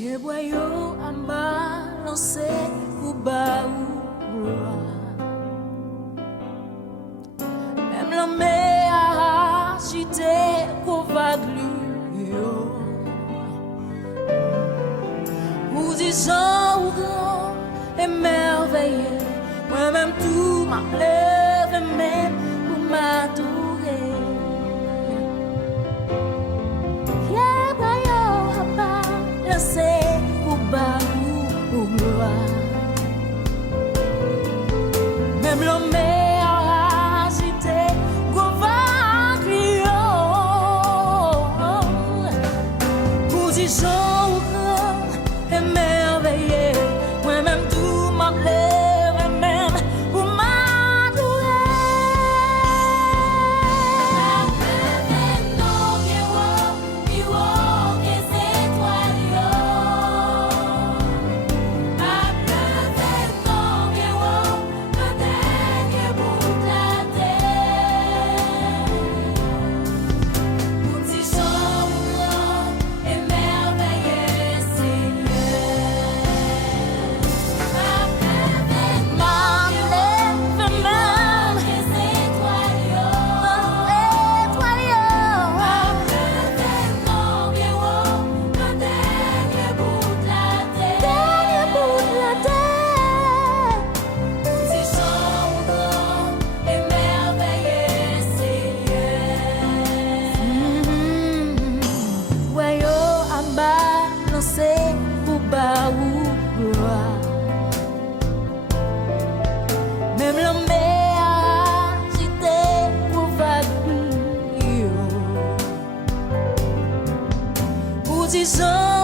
Que boyau a balancé ou baou même l'homme a agité pour vague vous disant ou grand émerveillé moi-même tout m'a levé même pour m'adorer. Que boyau a balancé ou baou même l'homme a agité pour vague vous disant ou grand émerveillé moi-même tout m'a levé même pour m'adorer. C'est pour baou même l'homme a agité pour vague pour disant